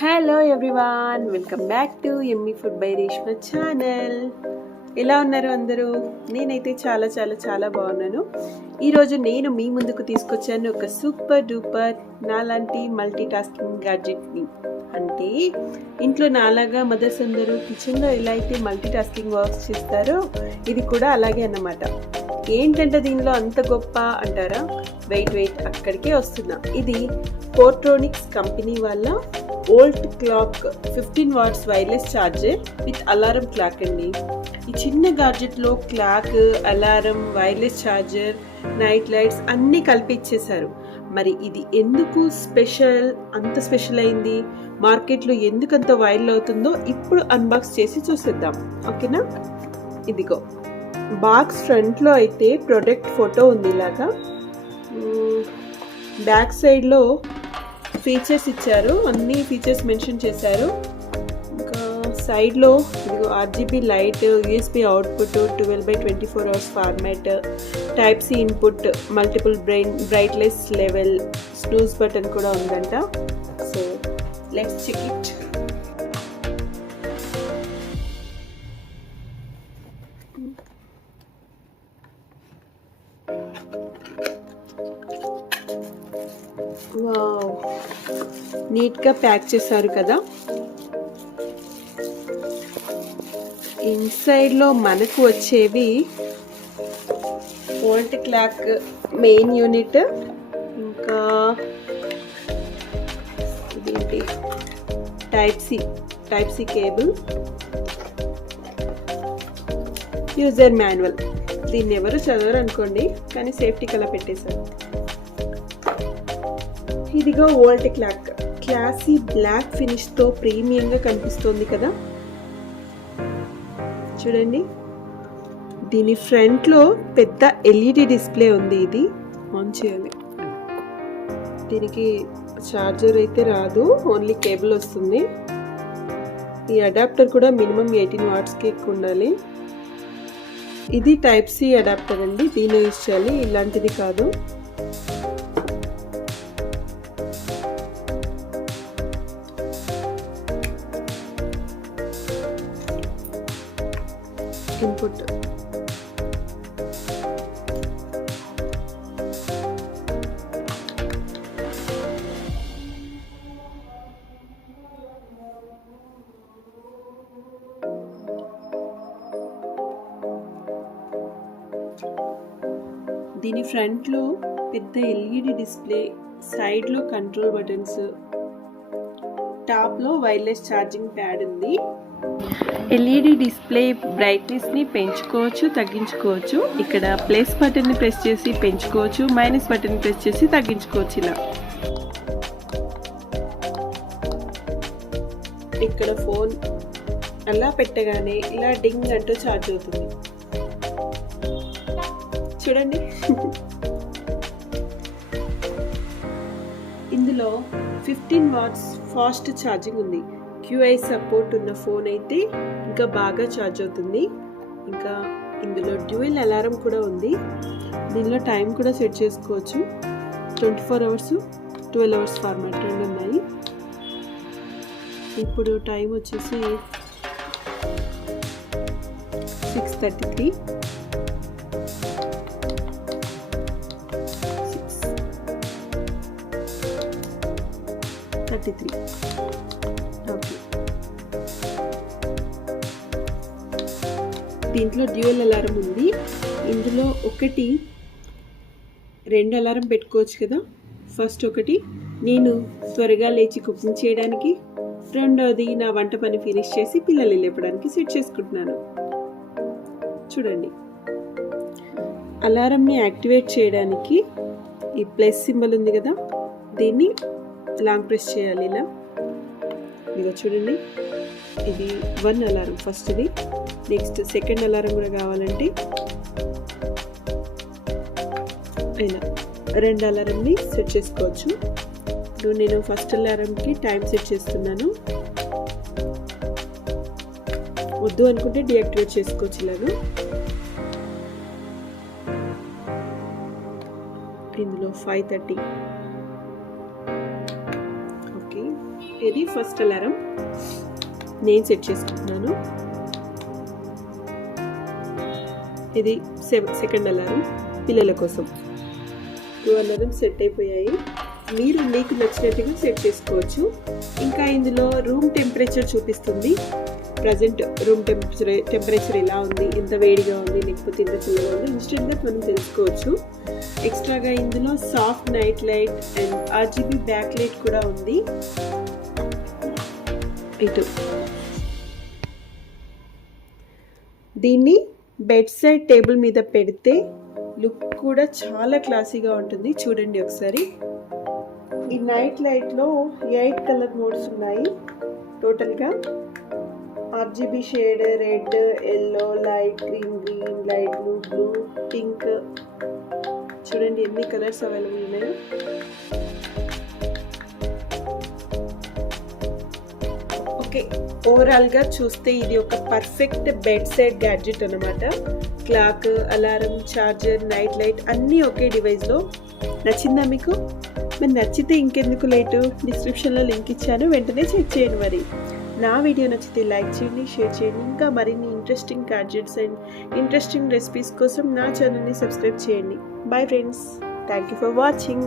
Hello everyone, welcome back to yummy food by Reshma channel. ఎలా ఉన్నారు అందరూ? నేనైతే చాలా చాలా చాలా బాగున్నాను. ఈరోజు నేను మీ ముందుకు తీసుకొచ్చాను ఒక సూపర్ డూపర్ నాలాంటి మల్టీ టాస్కింగ్ గ్యాడ్జెట్ని. అంటే ఇంట్లో నాలాగా మదర్స్ అందరూ కిచెన్లో ఎలా అయితే మల్టీ టాస్కింగ్ వర్క్స్ చేస్తారో ఇది కూడా అలాగే అన్నమాట. ఏంటంటే దీనిలో అంత గొప్ప అంటారా? వెయిట్ అక్కడికే వస్తున్నా. ఇది పోర్ట్రోనిక్స్ కంపెనీ వాళ్ళ volt clock 15 watts wireless charger with alarm clock అండి. ఈ చిన్న గాడ్జెట్లో clock, alarm, wireless charger, night lights అన్నీ కలిపి ఇచ్చేశారు. మరి ఇది ఎందుకు అంత స్పెషల్ అయింది, మార్కెట్లో ఎందుకంత వైరల్ అవుతుందో ఇప్పుడు అన్బాక్స్ చేసి చూసేద్దాం. ఓకేనా? ఇదిగో బాక్స్ ఫ్రంట్లో అయితే ప్రొడక్ట్ ఫోటో ఉంది. ఇలాగా బ్యాక్ సైడ్లో ఫీచర్స్ ఇచ్చారు, అన్ని ఫీచర్స్ మెన్షన్ చేశారు. ఇంకా సైడ్లో ఇదిగో RGB light, USB output, 12/24 hours format, type C input, multiple brightness level, snooze button కూడా ఉందంట. So let's check it. Wow, నీట్గా ప్యాక్ చేశారు కదా. ఇన్సైడ్లో మనకు వచ్చేవి వోల్ట్ క్లాక్ మెయిన్ యూనిట్, ఇంకా ఇదేంటి type C cable, user manual. దీన్ని ఎవరు చదవరు అనుకోండి, కానీ సేఫ్టీకి అలా పెట్టేశారు. ఇదిగో వోల్ట్ క్లాక్, క్లాసీ బ్లాక్ ఫినిష్తో ప్రీమియంగా కనిపిస్తోంది కదా. చూడండి, దీని ఫ్రంట్లో పెద్ద LED డిస్ప్లే ఉంది. ఇది ఆన్ చేయాలి. దీనికి ఛార్జర్ అయితే రాదు, ఓన్లీ కేబుల్ వస్తుంది. ఈ అడాప్టర్ కూడా మినిమం 18 వాట్స్కి ఎక్కువ ఉండాలి. ఇది టైప్ C అడాప్టర్ అండి, దీన్ని యూజ్ చేయాలి, ఇలాంటిది కాదు. ఇన్పుట్ దీని ఫ్రంట్లో పెద్ద LED డిస్ప్లే, సైడ్లో కంట్రోల్ బటన్స్, టాప్లో వైర్లెస్ ఛార్జింగ్ ప్యాడ్ ఉంది. LED డిస్ప్లే బ్రైట్నెస్ని పెంచుకోవచ్చు, తగ్గించుకోవచ్చు. ఇక్కడ ప్లస్ బటన్ని ప్రెస్ చేసి పెంచుకోవచ్చు, మైనస్ బటన్ని ప్రెస్ చేసి తగ్గించుకోవచ్చు. ఇలా ఇక్కడ ఫోన్ అలా పెట్టగానే ఇలా డింగ్ అంటూ ఛార్జ్ అవుతుంది. చూడండి. ఇందులో 15 వాట్స్ ఫాస్ట్ ఛార్జింగ్ ఉంది. QI సపోర్ట్ ఉన్న ఫోన్ అయితే ఇంకా బాగా ఛార్జ్ అవుతుంది. ఇంకా ఇందులో డ్యూయల్ అలారం కూడా ఉంది. దీనిలో టైం కూడా సెట్ చేసుకోవచ్చు. 24 అవర్స్, 12 అవర్స్ ఫార్మాట్ రెండు ఉన్నాయి. ఇప్పుడు టైం వచ్చేసి 6:33. 6:33. ఓకే. దీంట్లో డ్యూయల్ అలారం ఉంది. ఇందులో రెండు అలారం పెట్టుకోవచ్చు కదా. ఫస్ట్ ఒకటి నేను త్వరగా లేచి కుకింగ్ చేయడానికి, రెండోది నా వంట పని ఫినిష్ చేసి పిల్లలు లేపడానికి సెట్ చేసుకుంటున్నాను. చూడండి, అలారంని యాక్టివేట్ చేయడానికి ఈ ప్లస్ సింబల్ ఉంది కదా, దీన్ని లాంగ్ ప్రెస్ చేయాలి ఇలా. ఇదిగో చూడండి, ఇది 1 అలారం ఫస్ట్ది. నెక్స్ట్ సెకండ్ అలారం కూడా కావాలంటే ఇలా 2 అలారంని సెట్ చేసుకోవచ్చు. ఇప్పుడు నేను ఫస్ట్ అలారంకి టైం సెట్ చేస్తున్నాను. వద్దు అనుకుంటే డీయాక్టివేట్ చేసుకోవచ్చు ఇలాగా. ఇందులో 5:30. ఓకే, ఇది ఫస్ట్ అలారం నేను సెట్ చేసుకుంటున్నాను. ఇది సెకండ్ అలారం పిల్లల కోసం. 2 అలారం సెట్ అయిపోయాయి. మీరు మీకు నచ్చినట్టుగా సెట్ చేసుకోవచ్చు. ఇంకా ఇందులో రూమ్ టెంపరేచర్ చూపిస్తుంది. ప్రజెంట్ రూమ్ టెంపరేచర్ ఎలా ఉంది, ఎంత వేడిగా ఉంది, లేకపోతే ఎంత చల్లగా ఉంది ఇన్స్టెంట్గా మనం తెలుసుకోవచ్చు. ఎక్స్ట్రాగా ఇందులో soft night light and RGB back light కూడా ఉంది. ఇటు దీన్ని బెడ్ సైడ్ టేబుల్ మీద పెడితే లుక్ కూడా చాలా క్లాసీగా ఉంటుంది. చూడండి ఒకసారి. ఈ నైట్ లైట్లో 8 కలర్ మోడ్స్ ఉన్నాయి టోటల్గా. RGB shade, red, yellow, light green, light blue, pink. చూడండి ఎన్ని కలర్స్ అవైలబుల్ ఉన్నాయో. ఓకే, ఓవరాల్గా చూస్తే ఇది ఒక పర్ఫెక్ట్ బెడ్ సైడ్ గ్యాడ్జెట్ అనమాట. Clock, alarm, charger, night light అన్నీ ఒకే డివైస్లో. నచ్చిందా మీకు? మరి నచ్చితే ఇంకెందుకు లేటు, డిస్క్రిప్షన్లో లింక్ ఇచ్చాను, వెంటనే చెక్ చేయండి. మరి నా వీడియో నచ్చితే లైక్ చేయండి, షేర్ చేయండి. ఇంకా మరిన్ని interesting gadgets and interesting recipes కోసం నా ఛానల్ని సబ్స్క్రైబ్ చేయండి. Bye friends, thank you for watching.